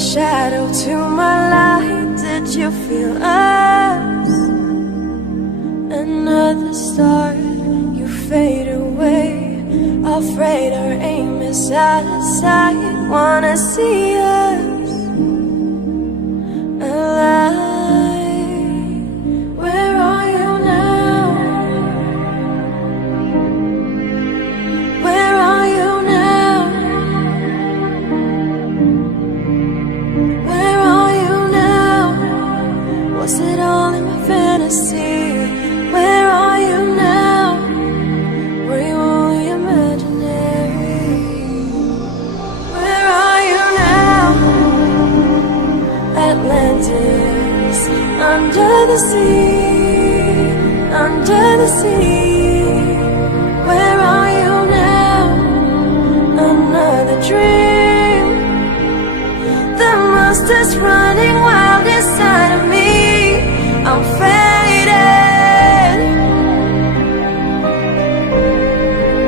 shadow to my light. Did you feel us? Another star, you fade away. Afraid our aim is out of sight. Wanna see us alive. Where are you now? Where are you now? Where are you now? Was it all in my fantasy? Where are you now? Were you only imaginary? Where are you now? Atlantis, under the sea, under the sea. Where are you now? Another dream. The monster's running wild inside of me. I'm faded.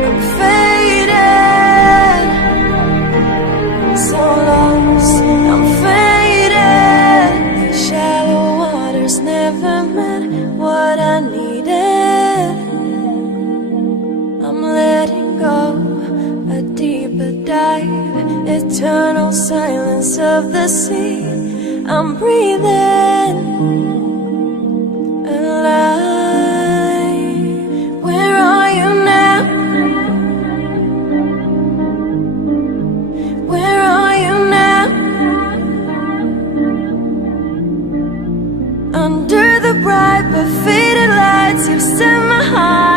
I'm faded. So lost, I'm faded. These shallow waters never meant what I needed. I'm letting go, a deeper dive, eternal silence of the sea. I'm breathing alive. Where are you now? Where are you now? Under the bright but faded lights, you've set my heart